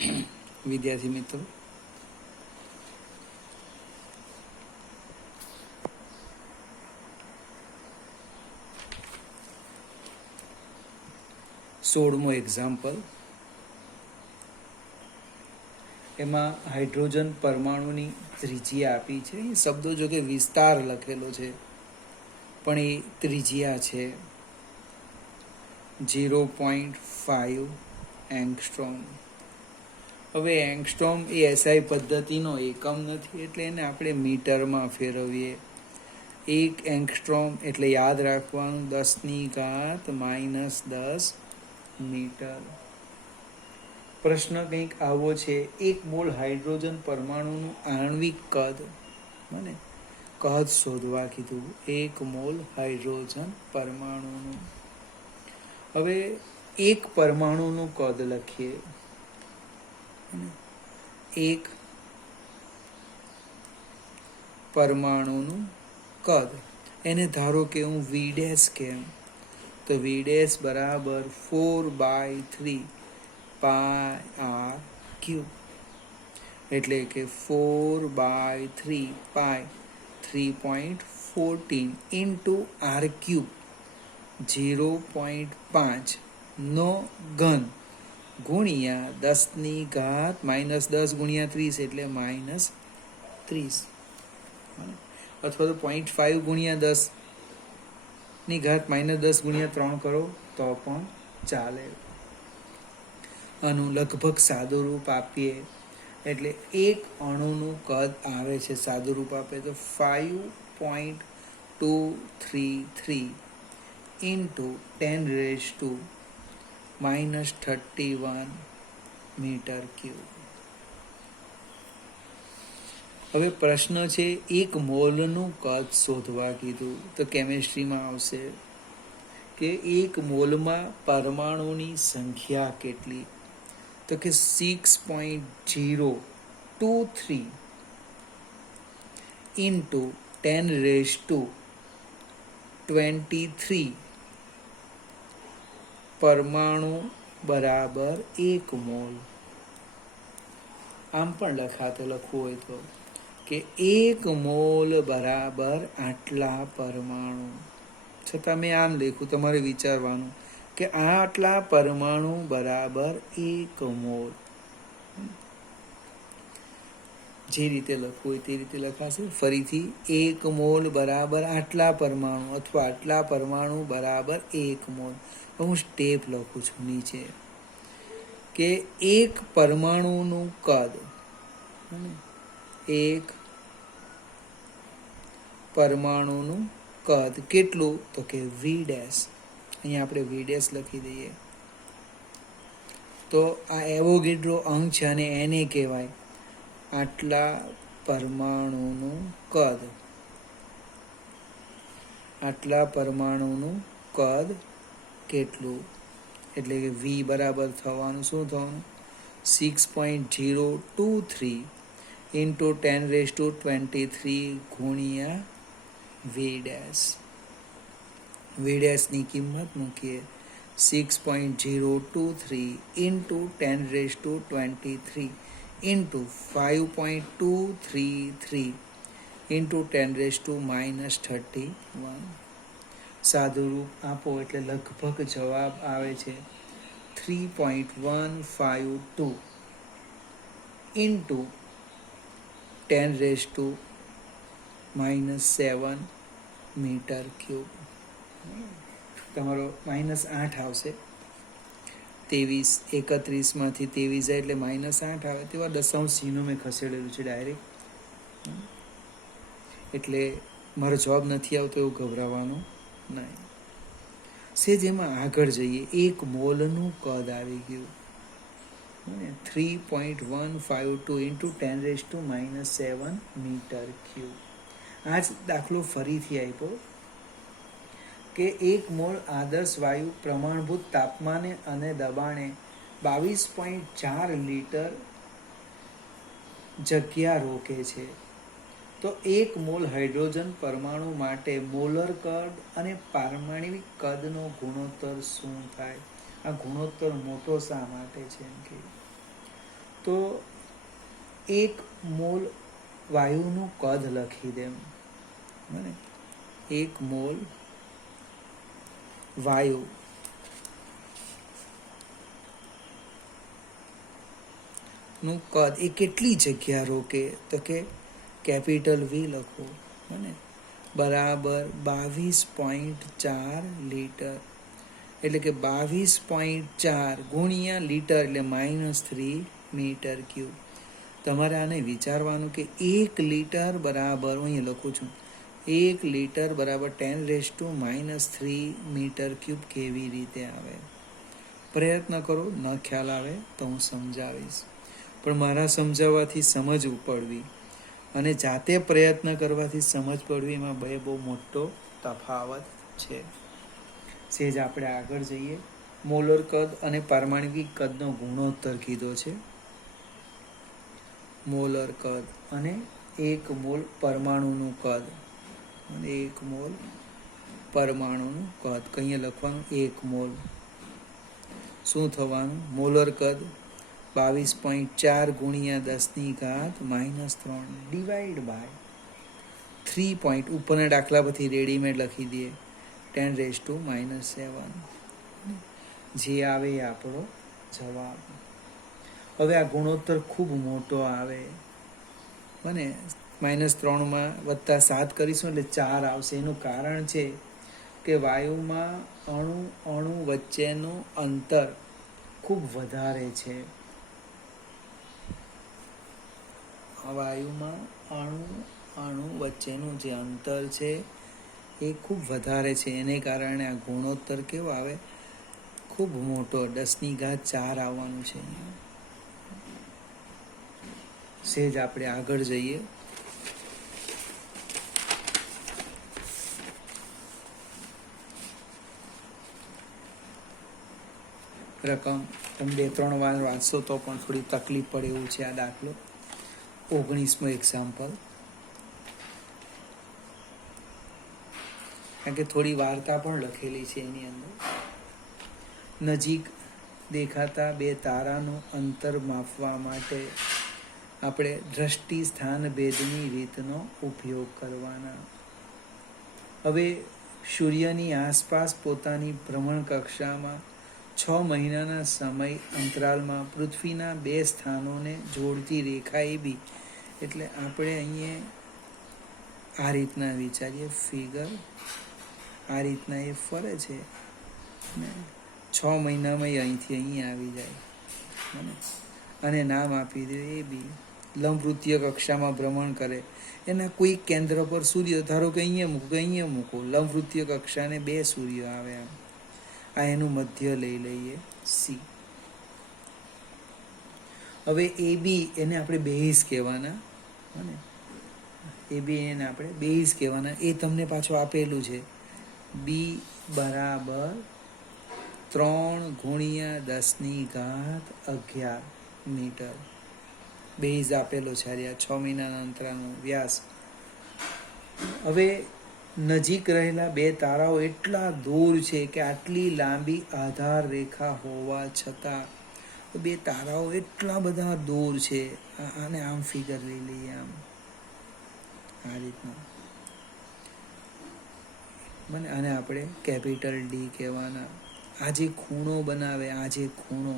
વિદ્યાર્થી મિત્રો, સોળમો એક્ઝામ્પલ. એમાં હાઇડ્રોજન પરમાણુની ત્રિજ્યા આપી છે. એ શબ્દો જો કે વિસ્તાર લખેલો છે, પણ એ ત્રિજ્યા છે 0.5 એંગસ્ટ્રોમ. હવે એંગસ્ટ્રોમ એ એસઆઈ પદ્ધતિનો એકમ નથી, એટલે એને આપણે મીટરમાં ફેરવીએ. 1 એંગસ્ટ્રોમ એટલે યાદ રાખવાનું 10⁻⁻10 મીટર. પ્રશ્ન કંઈક આવો છે, 1 મોલ હાઇડ્રોજન પરમાણુનું આણ્વિક કદ શોધવા કીધું. 1 મોલ હાઇડ્રોજન પરમાણુનું. હવે એક પરમાણુનું કદ લખીએ. 1 પરમાણુનું કદ, એને ધારો કે હું V' કેમ, તો V' બરાબર 4/3 πr³, એટલે કે 4/3 પાઈ 3.14 ઇન્ટુ r³ 0.5 નો ઘન ગુણ્યા 10⁻−10 ગુણ્યા 30 એટલે -30, અથવા તો 0.5 ગુણ્યા 10⁻−10 ગુણ્યા 3 કરો તો પણ ચાલે. આનું લગભગ સાદું રૂપ આપીએ એટલે એક અણુનું કદ આવે છે. સાદું રૂપ આપે તો 5.233 ઇન્ટુ 10⁻31 મીટર ક્યુબ. હવે પ્રશ્ન છે, 1 મોલનું કદ શોધવા કીધું. તો કેમેસ્ટ્રીમાં આવશે કે 1 મોલમાં પરમાણુની સંખ્યા કેટલી, તો કે 6.023 ઇન્ટુ 10⁻23 પરમાણુ બરાબર 1 મોલ. આમ પણ લખવું હોય તો કે 1 મોલ બરાબર આટલા પરમાણુ. છતાં મેં આમ લખ્યું, તમારે વિચારવાનું કે આટલા પરમાણુ બરાબર 1 મોલ. જે રીતે લખવું હોય તે રીતે લખાશે. ફરીથી 1 મોલ બરાબર આટલા પરમાણુ અથવા આટલા પરમાણુ બરાબર 1 મોલ. હું સ્ટેપ લખું છું નીચે કે 1 પરમાણુનું કદ, 1 પરમાણુનું કદ કેટલું, તો કે V'. અહીંયા આપણે V' લખી દઈએ. તો આ એવોગેડ્રો અંક છે અને એને કહેવાય આટલા પરમાણુનું કદ. આટલા પરમાણુનું કદ કેટલું, એટલે કે V બરાબર થવાનું શું થવાનું, 6.023 ઇન્ટુ 10⁻23 ગુણ્યા V'. V' ની કિંમત મૂકીએ 6.023 ઇન્ટુ 10⁻23 ઇન્ટુ 5.233 ઇન્ટુ 10⁻31. સાદું રૂપ આપો એટલે લગભગ જવાબ આવે છે 3.152 ઇન્ટુ 10⁻7 મીટર ક્યુબ. તમારો -8 આવશે. 23 31માંથી 23 જાય એટલે -8 આવે. તેવા દશાંશ ચિહ્નો મેં ખસેડેલું છે ડાયરેક્ટ, એટલે મારો જવાબ નથી આવતો એવું ગભરાવાનું નહીં. જેમાં આગળ જઈએ, 1 મોલનું કદ આવી ગયું 3.152 ઇન્ટુ 10⁻7 મીટર ક્યુબ. આ જ દાખલો ફરીથી આપ્યો કે 1 મોલ આદર્શ વાયુ પ્રમાણભૂત તાપમાને અને દબાણે 22.4 લિટર જગ્યા રોકે છે. તો 1 મોલ હાઇડ્રોજન પરમાણુ માટે મોલર કદ અને પારમાણિક કદનો ગુણોત્તર શું થાય? આ ગુણોત્તર મોટો શા માટે છે એમ કે તો 1 મોલ વાયુનું કદ લખી દે. બને 1 મોલ વાયુ નું કદ એ કેટલી જગ્યા રોકે? તો કે કેપિટલ V લખો. બને બરાબર 22.4 લીટર, એટલે કે 22.4 ગુણ્યા લીટર એટલે -3 મીટર ક્યુબ. તમારે આને વિચારવાનું કે 1 લીટર બરાબર, હું અહીં લખું છું, 1 લીટર બરાબર 10⁻³ મીટર ક્યુબ કેવી રીતે આવે? પ્રયત્ન કરો, ન ખ્યાલ આવે તો હું સમજાવીશ, પણ મારા સમજાવવાથી સમજ પડવી અને જાતે પ્રયત્ન કરવાથી સમજ પડવી, એમાં બહુ મોટો તફાવત છે. સેજ આપણે આગળ જઈએ. મોલર કદ અને પારમાણવિક કદનો ગુણોત્તર કીધો છે. મોલર કદ અને 1 મોલ પરમાણુનું કદ, અને 1 મોલ પરમાણુનું કદ કહીએ લખવાનું. 1 મોલ શું થવાનું? મોલર કદ 22.4 ગુણ્યા 10⁻³ ડિવાઈડ બાય 3. ઉપરના દાખલા પરથી રેડીમેડ લખી દઈએ 10⁻⁷. જે આવે એ આપણો જવાબ. હવે આ ગુણોત્તર ખૂબ મોટો આવે, બને -3 +7 કરીશું એટલે 4 આવશે. એનું કારણ છે કે વાયુમાં અણુ વચ્ચેનું અંતર ખૂબ વધારે છે. વાયુમાં અણુ વચ્ચેનું જે અંતર છે એ ખૂબ વધારે છે, એને કારણે આ ગુણોત્તર કેવો આવે? ખૂબ મોટો, 10⁻⁴ આવવાનું છે. સેજ આપણે આગળ જઈએ. રકમ તમે 2-3 વાર વાંચશો તો પણ થોડી તકલીફ પડે એવું છે આ દાખલો. 19મો એક્ઝામ્પલ, કારણ કે થોડી વાર્તા પણ લખેલી છે એની અંદર. નજીક દેખાતા 2 તારાનું અંતર માપવા માટે આપણે દ્રષ્ટિ સ્થાન ભેદની રીતનો ઉપયોગ કરવાના. હવે સૂર્યની આસપાસ પોતાની ભ્રમણ કક્ષામાં 6 મહિનાના સમય અંતરાલમાં પૃથ્વીના 2 સ્થાનોને જોડતી રેખા AB, એટલે આપણે અહીંયા આ રીતના વિચારીએ ફિગર, આ રીતના એ ફરે છે, 6 મહિનામાં એ અહીંથી અહીં આવી જાય, અને નામ આપી દે AB. લંબવૃત્તીય કક્ષામાં ભ્રમણ કરે, એના કોઈ કેન્દ્ર પર સૂર્ય, ધારો કે અહીંયા મૂકો, લંબવૃત્તીય કક્ષાને 2 સૂર્ય આવે, આ એનું મધ્ય લઈ લઈએ C. હવે AB એને આપણે બેઝ કહેવાના, AB એને આપણે બેઝ કહેવાના. એ તમને પાછું આપેલું છે, B બરાબર 3 × 10⁻11 મીટર. બેઝ આપેલો છે, આ 6 મહિનાના અંતરાનો વ્યાસ. હવે નજીક રહેલા 2 તારાઓ એટલા દૂર છે કે આટલી લાંબી આધાર રેખા હોવા છતાં 2 તારાઓ એટલા બધા દૂર છે. આને આમ ફિગર લઈ લઈએ, આમ આ રીતના, મને આને આપણે કેપિટલ D કહેવાના. આ જે ખૂણો બનાવે, આ જે ખૂણો,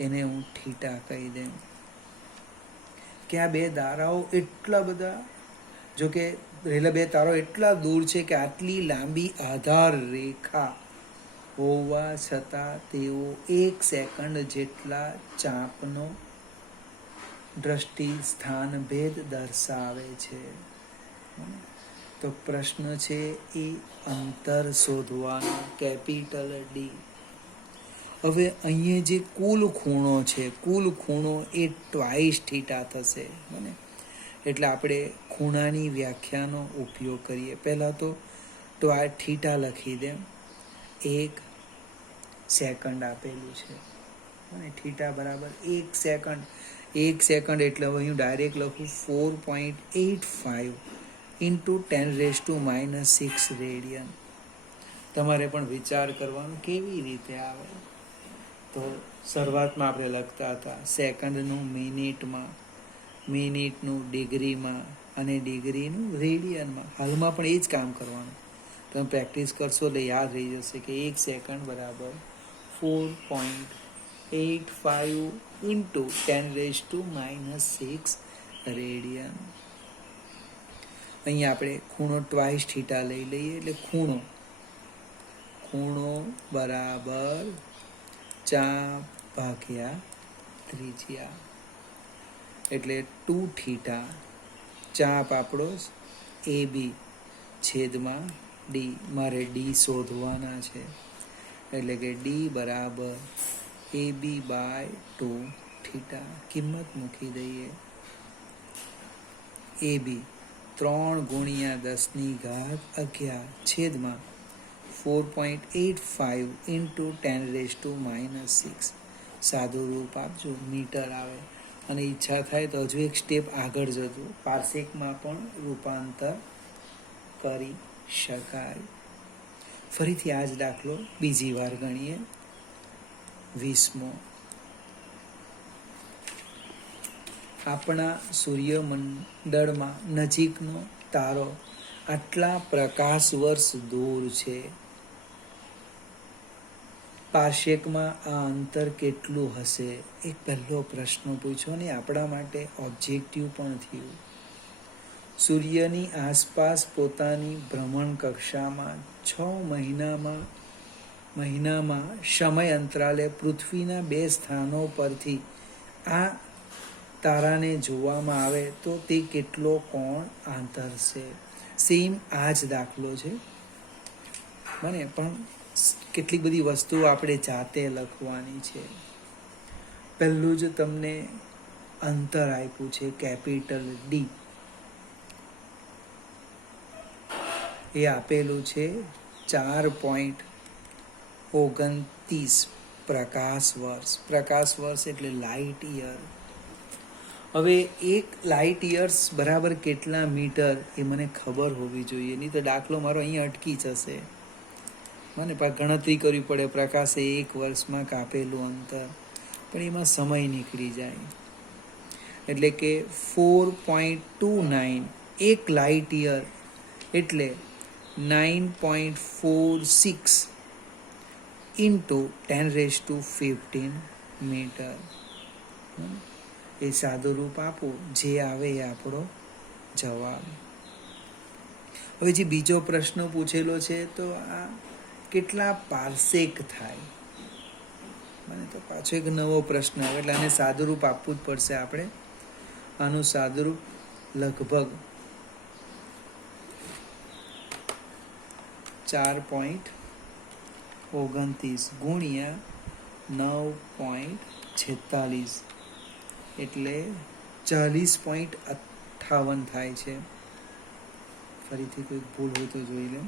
એને હું થીટા કહી દઉં. કે આ 2 તારાઓ એટલા બધા, જો કે રહેલા 2 તારાઓ એટલા દૂર છે કે આટલી લાંબી આધાર રેખા હોવા છતાં તેઓ 1 સેકન્ડ જેટલા ચાપનો દ્રષ્ટિ સ્થાન ભેદ દર્શાવે છે. તો પ્રશ્ન છે એ અંતર શોધવાનો, કેપિટલ D. હવે અહીંયા જે કુલ ખૂણો છે, કુલ ખૂણો એ θ થશે, બને એટલે આપણે ખૂણાની વ્યાખ્યાનો ઉપયોગ કરીએ. પહેલાં તો θ લખી દે, 1 સેકન્ડ આપેલું છે, અને θ બરાબર 1 સેકન્ડ. 1 સેકન્ડ એટલે હવે હું ડાયરેક્ટ લખું 4.85 × 10⁻⁶ રેડિયન. તમારે પણ વિચાર કરવાનો કેવી રીતે આવે. તો શરૂઆતમાં આપણે લખતા હતા સેકન્ડનું મિનિટમાં, મિનિટનું ડિગ્રીમાં અને ડિગ્રીનું રેડિયનમાં. હાલમાં પણ એ જ કામ કરવાનું. તમે પ્રેક્ટિસ કરશો એટલે યાદ રહી જશે કે 1 સેકન્ડ બરાબર 4.85 ઇન્ટુ 10⁻⁻6 રેડિયન. અહીંયા આપણે ખૂણો ટ્વાઇસ થીટા લઈ લઈએ એટલે ખૂણો બરાબર 4/3 એટલે 2 થીટા. ચાપ આપણો AB છેદમાં D. મારે D શોધવાના છે એટલે કે D બરાબર AB/2 થીટા. કિંમત મૂકી દઈએ. AB 3×10⁻11 છેદમાં 4.85 ઇન્ટુ 10⁻⁻6. સાદું રૂપ આપજો, મીટર આવે. અને ઈચ્છા થાય તો હજુ એક સ્ટેપ આગળ જતું પાર્સેકમાં પણ રૂપાંતર કરી શકાય. ફરીથી આ જ દાખલો બીજી વાર ગણીએ. 20મો. આપણા સૂર્યમંડળમાં નજીકનો તારો આટલા પ્રકાશ વર્ષ દૂર છે. પાર્સેકમાં આ અંતર કેટલું હશે? એક પહેલો પ્રશ્ન પૂછો અને આપણા માટે ઓબ્જેક્ટિવ પણ થયું. સૂર્યની આસપાસ પોતાની ભ્રમણ કક્ષામાં 6 મહિનામાં સમય અંતરાલે પૃથ્વીના 2 સ્થાનો પરથી આ તારાને જોવામાં આવે તો તે કેટલો કોણ આંતરશે? સેમ આ જ દાખલો છે મને, પણ કેટલીક બધી વસ્તુઓ આપણે જાતે લખવાની છે. પહેલું જ તમને અંતર આપ્યું છે કેપિટલ D. એ આપેલું છે 4.29 પ્રકાશ વર્ષ. પ્રકાશ વર્ષ એટલે લાઇટ યર. હવે 1 લાઇટ યર્સ બરાબર કેટલા મીટર એ મને ખબર હોવી જોઈએ, નહીં તો દાખલો મારો અહીંયા અટકી જશે. મને ગણતરી કરવી પડે પ્રકાશે 1 વર્ષમાં કાપેલું અંતર, પણ એમાં સમય નીકળી જાય. એટલે કે 4.29 1 લાઇટ યર એટલે 9.46 ઇન્ટુ 10⁻15 મીટર. એ સાદું રૂપ આપો, જે આવે એ આપણો જવાબ. હવે જે બીજો પ્રશ્ન પૂછેલો છે તો આ કેટલા પાર્સેક થાય? મને તો પાછો એક નવો પ્રશ્ન આવે એટલે આને સાદુરૂપ આપવું જ પડશે આપણે. આનું સાદુરૂપ લગભગ 4.29 ગુણ્યા 9.46 એટલે 40.58 થાય છે. ફરીથી કોઈ ભૂલ હોય તો જોઈ લો.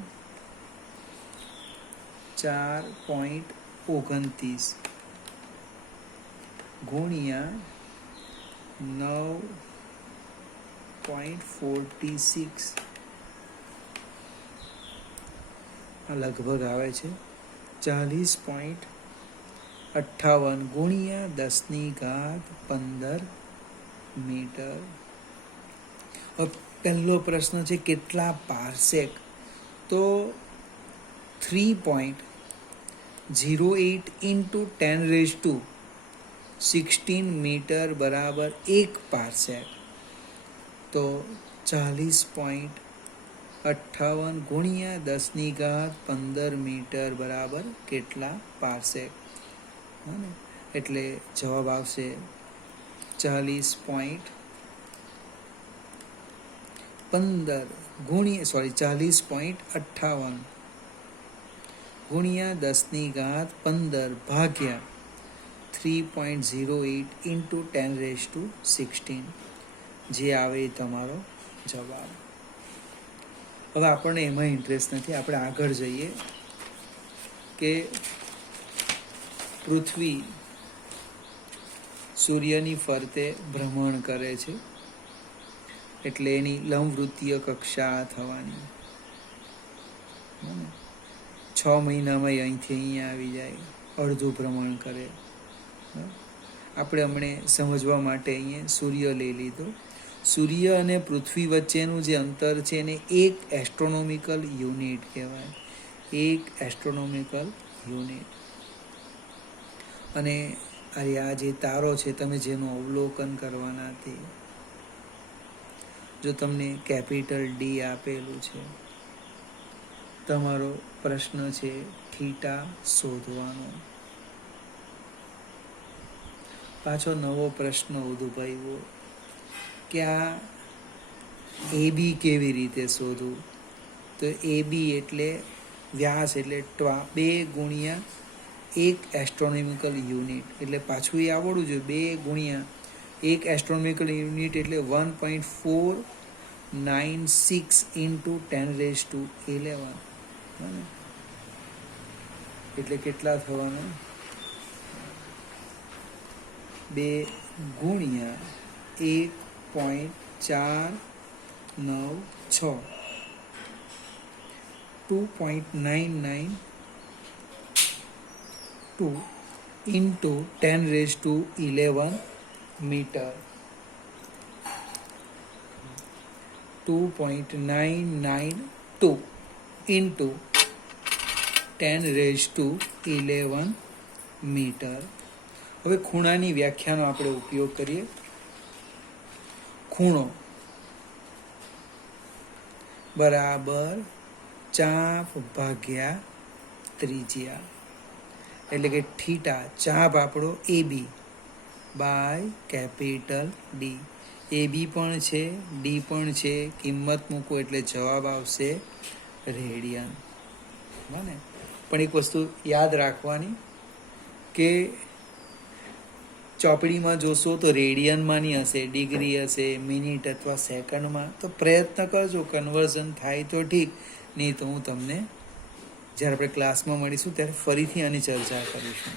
4.29 ગુણ્યા 9.46 આ લગભગ આવે છે 40.58 ગુણ્યા 10⁻15 મીટર. પહેલો પ્રશ્ન છે કેટલા પાર્સેક? તો 3.08 ઇન્ટુ 10⁻16 મીટર બરાબર 1 પાર્સેક. તો 40.58 ગુણ્યા 10⁻15 મીટર બરાબર કેટલા પાર્સેક? એટલે જવાબ આવશે 40.58 ગુણ્યા 10⁻15 ભાગ્યા 3.08 ઇન્ટુ 10⁻16, જે આવે એ તમારો જવાબ. હવે આપણને એમાં ઇન્ટરેસ્ટ નથી, આપણે આગળ જઈએ કે પૃથ્વી સૂર્યની ફરતે ભ્રમણ કરે છે એટલે એની લંબવૃત્તીય કક્ષા થવાની. 6 મહિનામાં અહીંથી અહીંયા આવી જાય, અડધું ભ્રમણ કરે. આપણે હમણે સમજવા માટે અહીંયા સૂર્ય લઈ લીધો. સૂર્ય અને પૃથ્વી વચ્ચેનું જે અંતર છે એને 1 એસ્ટ્રોનોમિકલ યુનિટ કહેવાય. 1 એસ્ટ્રોનોમિકલ યુનિટ. અને આ જે તારો છે તમે જેનું અવલોકન કરવાના તે, જો તમને કેપિટલ ડી આપેલું છે, તમારો પ્રશ્ન છે થીટા શોધવાનો. પાછો નવો પ્રશ્ન ઉદ્ભવ્યો કે આ AB કેવી રીતે શોધવું? તો AB એટલે વ્યાસ એટલે 2 ગુણ્યા 1 એસ્ટ્રોનોમિકલ યુનિટ, એટલે પાછું એ આવડવું જોઈએ. 2 ગુણ્યા 1 એસ્ટ્રોનોમિકલ યુનિટ એટલે 1.496 ઇન્ટુ 10⁻11. એટલે કેટલા થવાના? 2 ગુણ્યા 1.496 2.992 ઇન્ટુ 10⁻11 મીટર. 2.992 into 10⁻11 metre. હવે ખૂણાની વ્યાખ્યાનો આપણે ઉપયોગ કરીએ. ખૂણો બરાબર ચાપ ભાગ્યા ત્રિજ્યા, એટલે કે થીટા ચાપ આપણો AB by capital D. AB પણ છે, ડી પણ છે, કિંમત મૂકો એટલે જવાબ આવશે રેડિયન. બને. પણ એક વસ્તુ યાદ રાખવાની કે ચોપડીમાં જોશો તો રેડિયનમાંની હશે, ડિગ્રી હશે, મિનિટ અથવા સેકન્ડમાં. તો પ્રયત્ન કરજો, કન્વર્ઝન થાય તો ઠીક, નહીં તો હું તમને જ્યારે આપણે ક્લાસમાં મળીશું ત્યારે ફરીથી આની ચર્ચા કરીશું.